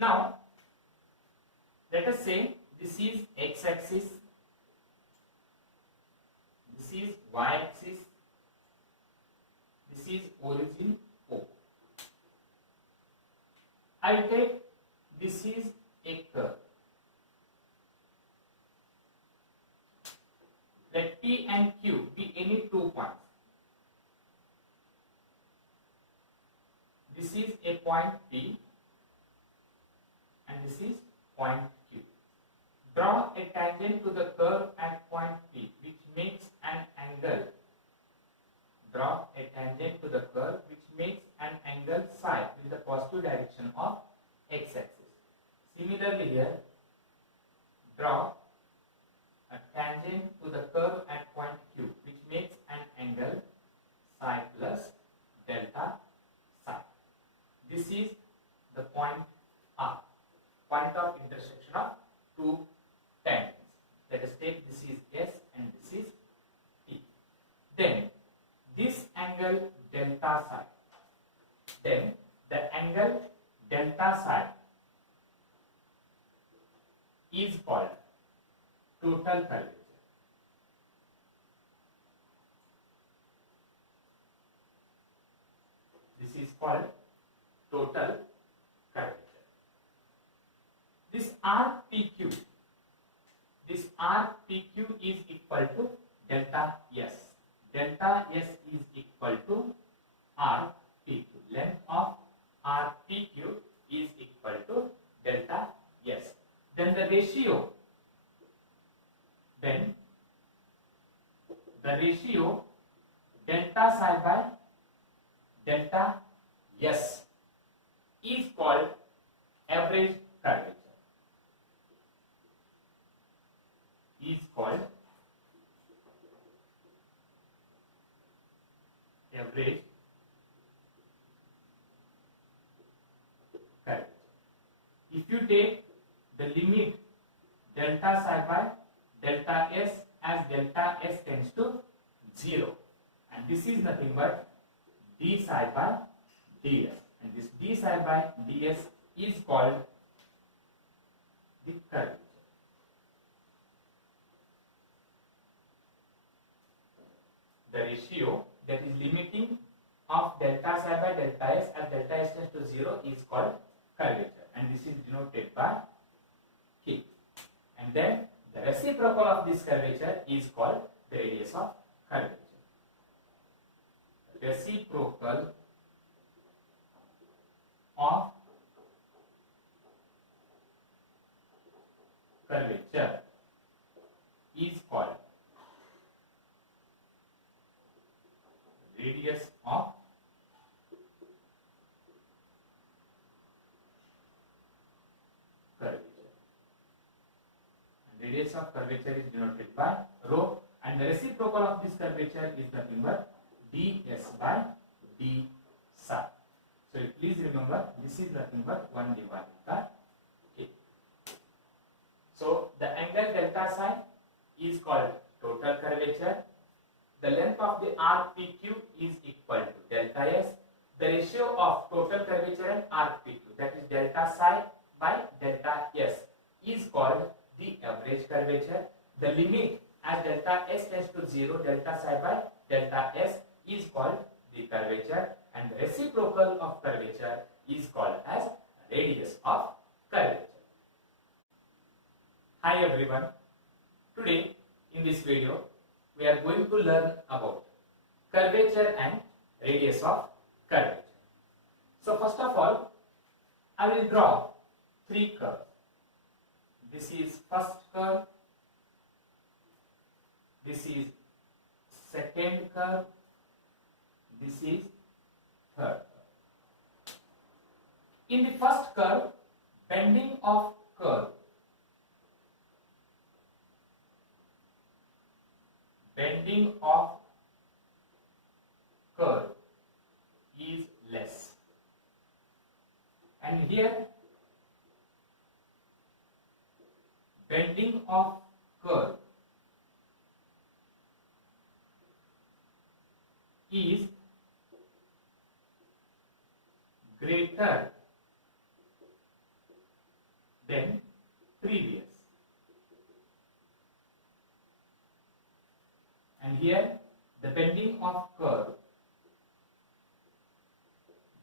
Now let us say this is x-axis, this is y-axis, this is origin O. I will take this is a curve. Let P and Q be any 2 points. This is a point P and this is point Q. Draw a tangent to the curve at point P which makes an angle. Draw a tangent to the curve which makes an angle psi with the positive direction of x-axis. Similarly here, draw a tangent to the curve at point Q which makes an angle psi plus delta psi. This is the point R, point of intersection of two tangents. Let us take this is S and this is T. Then this angle delta psi. Then the angle delta psi is called total curvature. This is called total curvature. This RPQ, this RPQ is equal to delta S. Delta S is equal to RPQ. Length of RPQ is equal to delta S. Then the ratio, delta psi by delta S is called average curvature. Is called average curvature. If you take the limit delta psi by delta S as delta S tends to 0, and this is nothing but d psi by ds, and this d psi by ds is called the curvature. The ratio, that is limiting of delta psi by delta S as delta S tends to 0 is called curvature, and this is denoted by K. And then the reciprocal of this curvature is called the radius of curvature. Reciprocal of curvature is called radius of curvature. And radius of curvature is denoted by rho, and the reciprocal of this curvature is nothing but ds by d psi. So please remember, this is nothing but 1 divided by k. So the angle delta psi is called total curvature. The length of the RPQ is equal to delta S. The ratio of total curvature and RPQ, that is delta psi by delta S, is called the average curvature. The limit as delta S tends to 0, delta psi by delta S is called the curvature, and the reciprocal of curvature is called as radius of curvature. Hi everyone. Today in this video we are going to learn about curvature and radius of curvature. So first of all, I will draw 3 curves. This is first curve, this is second curve, this is third curve. In the first curve, bending of curve, is less, and here bending of curve is greater then previous. And here the bending of curve,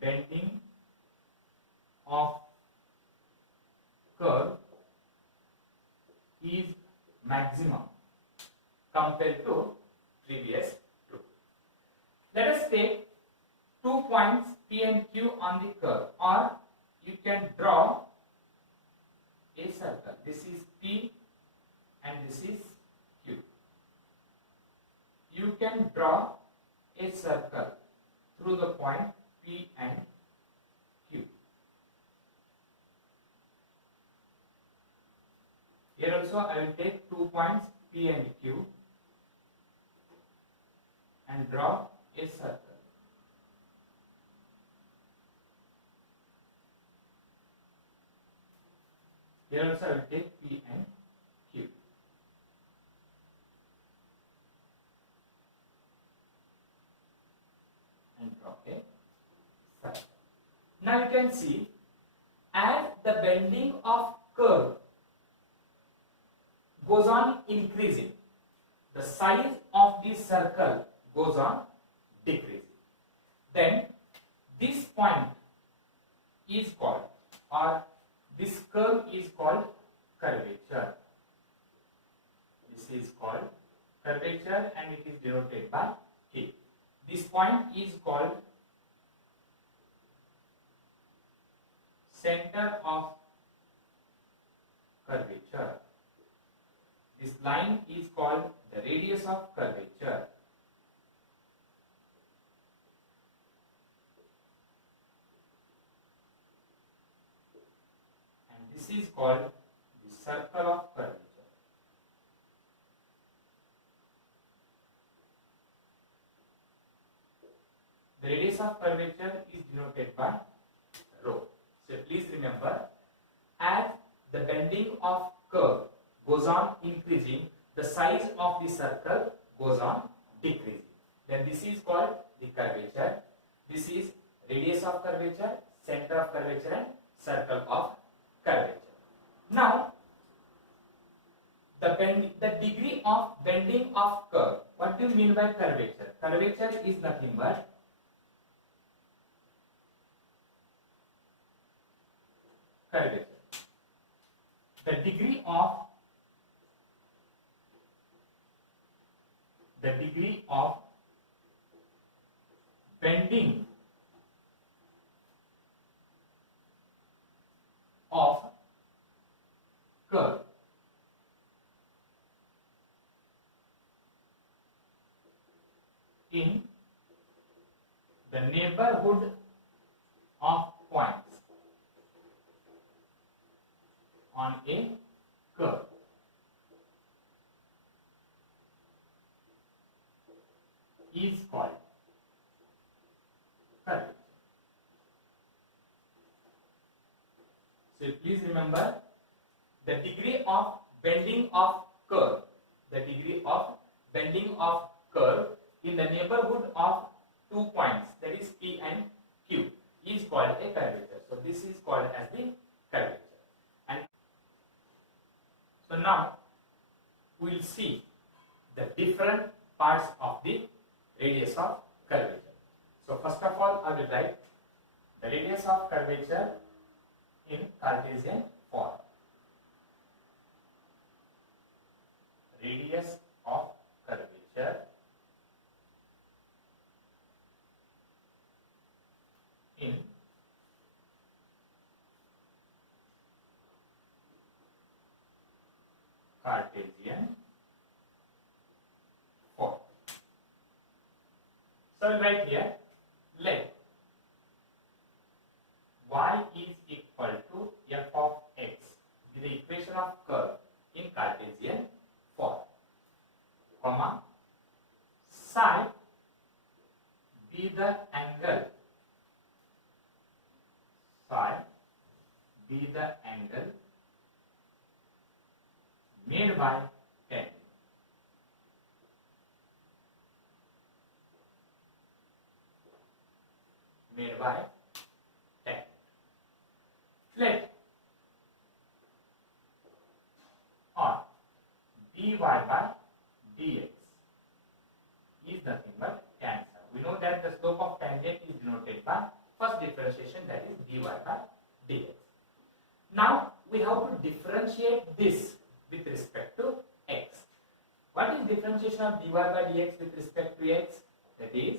bending of curve is maximum compared to previous two. Let us take 2 points P and Q on the curve, or you can draw a circle. This is P and this is Q. You can draw a circle through the point P and Q. Here also I will take 2 points P and Q and draw a circle. Here also I will take P and Q. And draw a circle. Now you can see, as the bending of curve goes on increasing, the size of the circle goes on decreasing. Then this point is called, or this curve is called curvature. This is called curvature and it is denoted by K. This point is called center of curvature. This line is called the radius of curvature. And this is called the circle of curvature. The radius of curvature is denoted by rho. So please remember, as the bending of curve goes on increasing, the size of the circle goes on decreasing. Then this is called the curvature. This is radius of curvature, center of curvature and circle of curvature. Now, the degree of bending of curve. What do you mean by curvature? Curvature is nothing but curvature. The degree of bending of curve in the neighborhood of points on a curve is called curvature. So please remember, the degree of bending of curve, in the neighborhood of 2 points, that is P and Q, is called a curvature. So this is called as the curvature. And so now we will see the different parts of the radius of curvature. So first of all, I will write the radius of curvature in Cartesian form. Radius of curvature in Cartesian form. So I will write here, let y is equal to f of x, the equation of curve in Cartesian form, comma, psi be the angle, made by tan. Let by dx is nothing but tan psi. We know that the slope of tangent is denoted by first differentiation, that is dy by dx. Now we have to differentiate this with respect to x. What is differentiation of dy by dx with respect to x? That is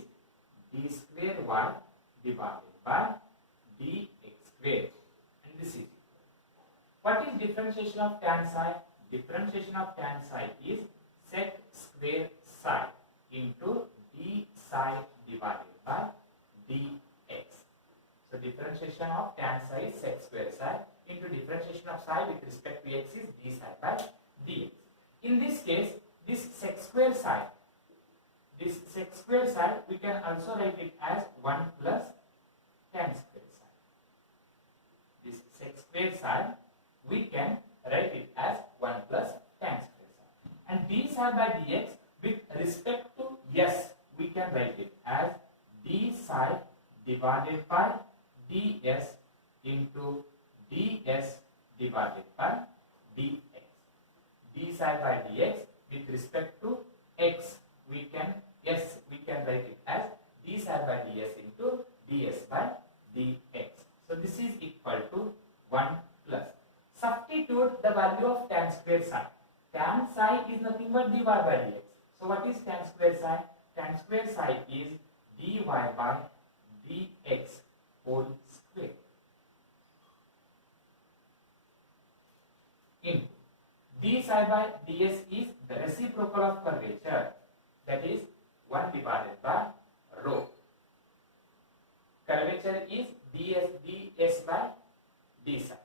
d square y divided by dx square, and this is. What is differentiation of tan psi? Differentiation of tan psi is sec square psi into d psi divided by dx. So differentiation of tan psi is sec square psi into differentiation of psi with respect to x is d psi by dx. In this case, this sec square psi, we can also write it as 1 plus tan square psi. This sec square psi, we can write it as 1 plus tan square psi. And d psi by dx with respect to s, we can write it as d psi divided by ds into ds divided by dx. d psi by dx with respect to x, we can write it as d psi by ds into ds by dx. So this is equal to 1 plus. Substitute the value of tan square psi. Tan psi is nothing but dy by dx. So what is tan square psi? Tan square psi is dy by dx whole square into d psi by ds is the reciprocal of curvature, that is 1 divided by rho. Curvature is ds by d psi,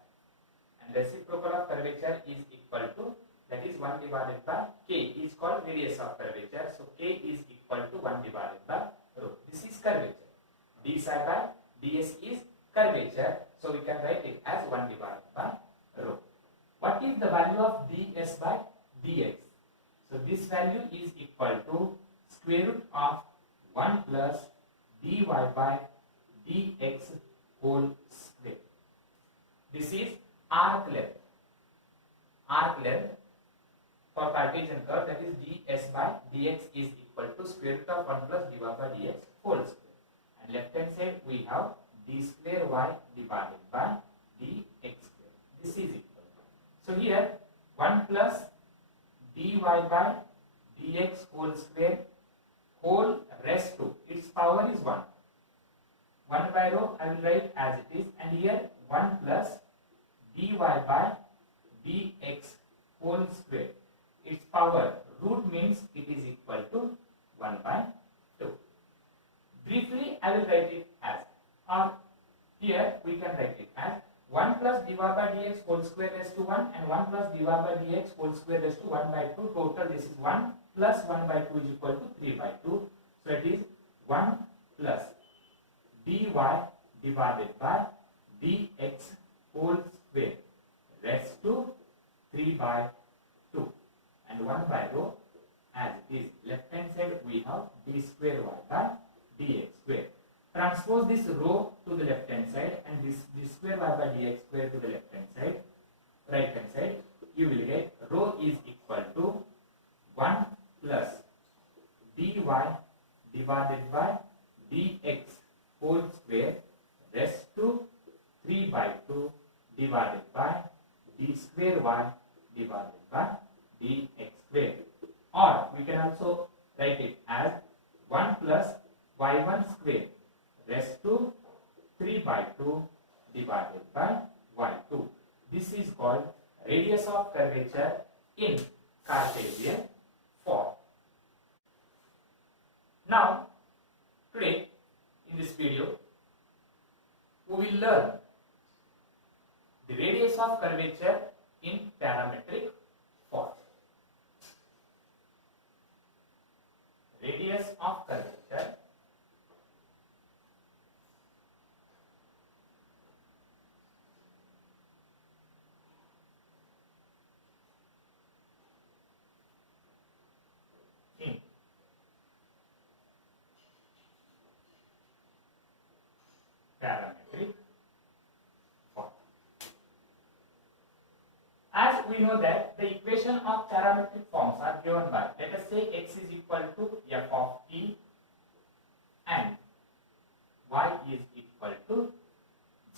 and reciprocal of curvature is equal to, that is 1 divided by k, is called radius of curvature. So k is equal to 1 divided by rho. This is curvature. d psi by ds is curvature, so we can write it as 1 divided by rho. What is the value of ds by dx? So this value is equal to square root of 1 plus dy by dx whole square. This is arc length. Arc length for Cartesian curve, that is ds by dx is equal to square root of 1 plus dy by dx whole square. And left hand side we have d square y divided by dx square. This is equal to. So here 1 plus dy by dx whole square whole raised to, its power is 1. 1 by rho I will write as it is, and here 1 plus dy by dx whole square, its power root means it is equal to 1 by 2. Briefly I will write it as, or here we can write it as 1 plus dy by dx whole square raised to 1 and 1 plus dy by dx whole square raised to 1 by 2. Total this is 1 plus 1 by 2 is equal to 3 by 2. So it is 1 plus dy divided by dx whole square raised to 3 by 2, and 1 by rho as it is. Left hand side we have d square y by dx square. Transpose this rho to the left hand side and this d square y by dx square to the left hand side, right hand side. You will get rho is equal to 1 plus dy divided by dx whole square raised to 3 by 2 divided by d square y divided by dx square. Or we can also write it as 1 plus y1 square raised to 3 by 2 divided by y2. This is called radius of curvature in Cartesian form. Now, today in this video, we will learn the radius of curvature in parametric form. Radius of curvature in parametric form. As we know that the equation of parametric forms are given by, let us say x is equal to f of t and y is equal to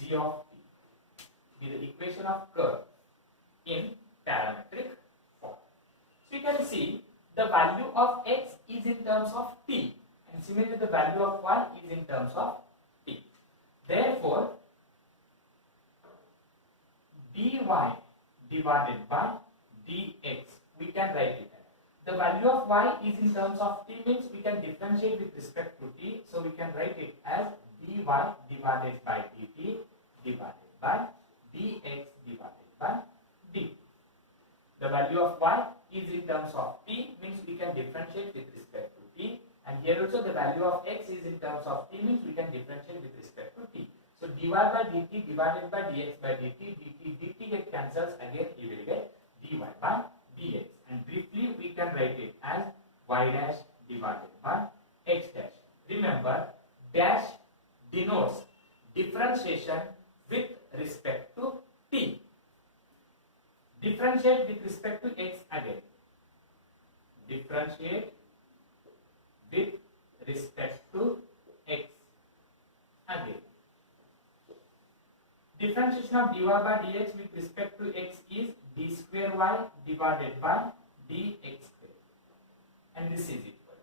g of t. Be the equation of curve in parametric form. So you can see the value of x is in terms of t, and similarly the value of y is in terms of t. Therefore, dy divided by dx, we can write it as the value of y is in terms of t, means we can differentiate with respect to t, so we can write it as dy divided by dt divided by dx divided by dt. The value of y is in terms of t, means we can differentiate with respect to t, and here also the value of x is in terms of t, means we can differentiate with respect to t. So dy by dt divided by dx by dt, dt get cancels, again you will get dy by dx, and briefly we can write it as y dash divided by x dash. Remember, dash denotes differentiation with respect to t. Differentiate with respect to x again. Differentiate with respect to x again. Differentiation of dy by dx with respect to x is d square y divided by dx square, and this is equal.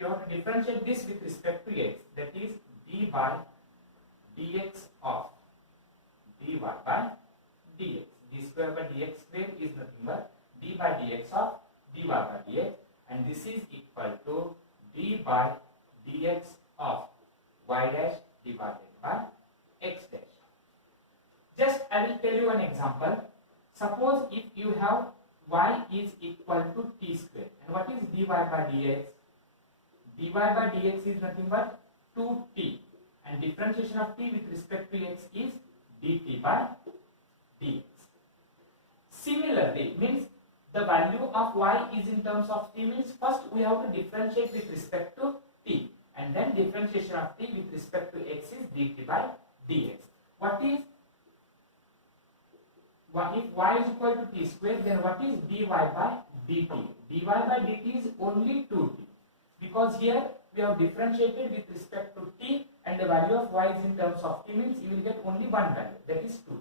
You have to differentiate this with respect to x, that is d by dx of dy by dx. D square by dx square is nothing but d by dx of dy by dx, and this is equal to d by dx of y dash divided by x dash. Just I will tell you an example. Suppose if you have y is equal to t square, and what is dy by dx? Dy by dx is nothing but 2t, and differentiation of t with respect to x is dt by dx. Similarly, means the value of y is in terms of t, means first we have to differentiate with respect to t, and then differentiation of t with respect to x is dt by dx. What is, if y is equal to t square, then what is dy by dt? Dy by dt is only 2t, because here we have differentiated with respect to t, and the value of y is in terms of t, means you will get only one value, that is 2t.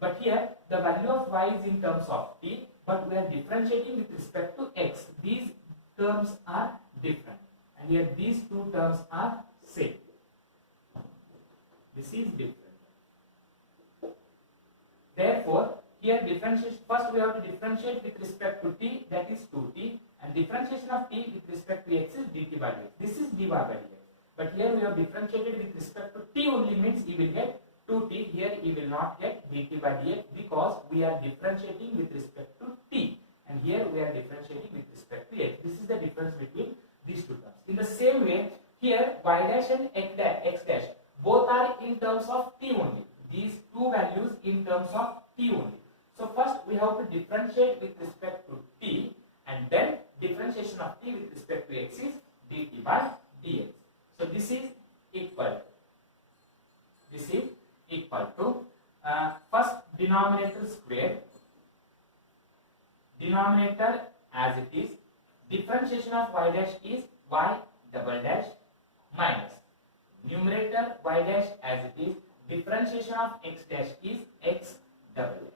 But here the value of y is in terms of t, but we are differentiating with respect to x. These terms are different, and here these two terms are same. This is different. Therefore, here differentiation, first we have to differentiate with respect to t, that is 2t, and differentiation of t with respect to x is dt by dx. This is dy by dx. But here we have differentiated with respect to t only, means you will get 2t. Here you will not get dt by dx, because we are differentiating with respect to t, and here we are differentiating with respect to x. This is the difference between these two terms. In the same way, here y dash and x dash both are in terms of t only. These two values in terms of t only. So first we have to differentiate with respect to t, and then differentiation of t with respect to x is dt by dx. So this is equal to first denominator square, denominator as it is, differentiation of y dash is y double dash minus numerator y dash as it is, differentiation of x dash is x double dash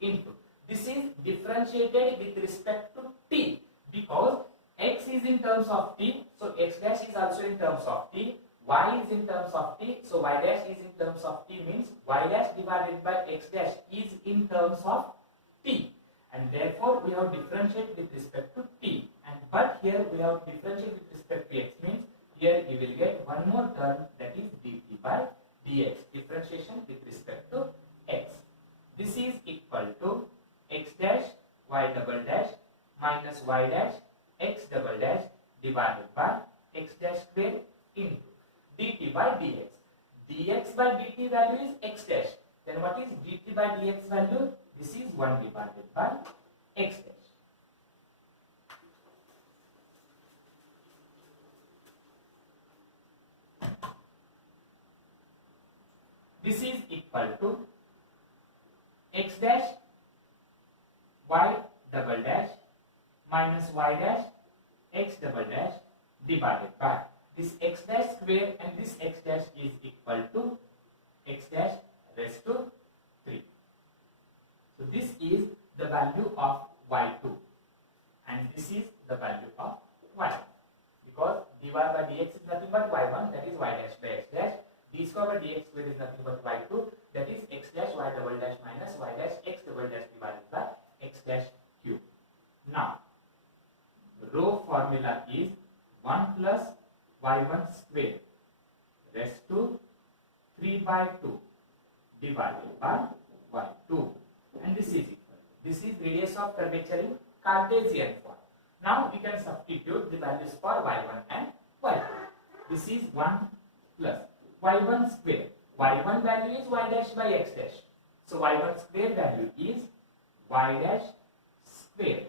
into, this is differentiated with respect to t, because x is in terms of t, so x dash is also in terms of t, y is in terms of t, so y dash is in terms of t, means y dash divided by x dash is in terms of t, and therefore we have differentiate with respect to t, and but here we have differentiate with respect to x, means here you will get one more term, that is dt by dx, differentiation with respect to x. This is equal to x dash y double dash minus y dash x double dash divided by x dash square into dt by dx. Dx by dt value is x dash. Then what is dt by dx value? This is 1 divided by x dash. This is equal to x dash y double dash minus y dash x double dash divided by this x dash square, and this x dash is equal to x dash raised to 3. So this is the value of y2 and this is the value of y, because dy by dx is nothing but y1, that is y dash by x dash. D square by dx square is nothing but y2, that is x dash y double dash minus y dash x double dash divided by x dash cube. Now, row formula is 1 plus y1 square raised to 3 by 2 divided by y2, and this is equal. This is radius of curvature in Cartesian form. Now we can substitute the values for y1 and y2. This is 1 plus y1 square. Y1 value is y dash by x dash. So y1 square value is y dash square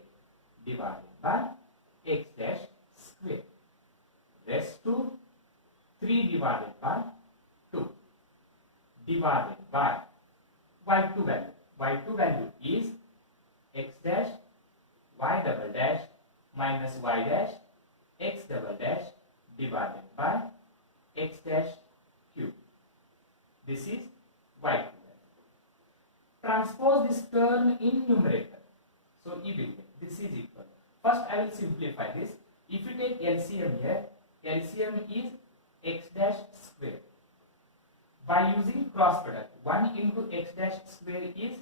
divided by x dash square raised to 3 divided by 2 divided by y2 value. Y2 value is x dash y double dash minus y dash x double dash divided by x dash cube. This is y2 value. Transpose this term in numerator. So you will get this is equal. First I will simplify this. If you take LCM here, LCM is x dash square. By using cross product, 1 into x dash square is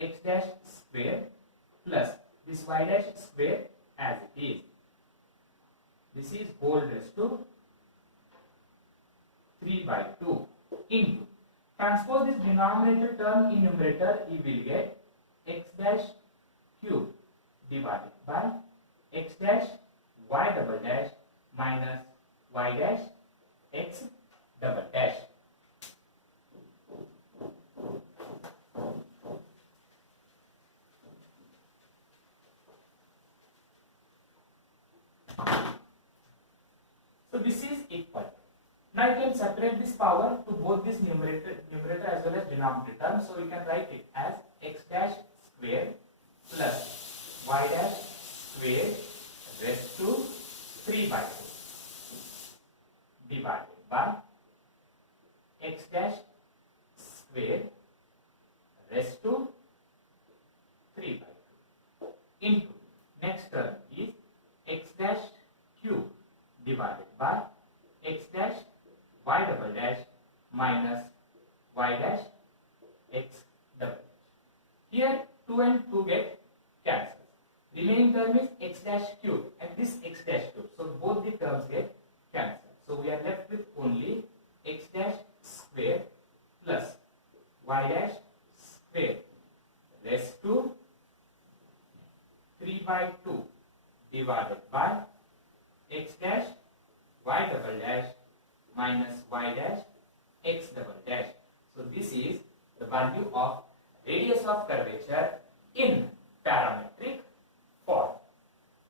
x dash square plus this y dash square as it is. This is whole raised to 3 by 2 into. Transpose this denominator term in numerator, you will get x dash cube divided by x dash y double dash minus y dash x double dash. So this is equal. Now you can separate this power to both this numerator as well as denominator term. So you can write it as x dash square plus y dash square raised to 3 by 2 divided by x dash square raised to 3 by 2 into next term is x dash cube divided by x dash y double dash minus y dash x double dash. Here 2 and 2 get cancelled. Remaining term is x dash cube and this x dash cube. So both the terms get cancelled. So we are left with only x dash square plus y dash square raised to 3 by 2 divided by x dash y double dash minus y dash x double dash. So this is the value of radius of curvature in parametric form.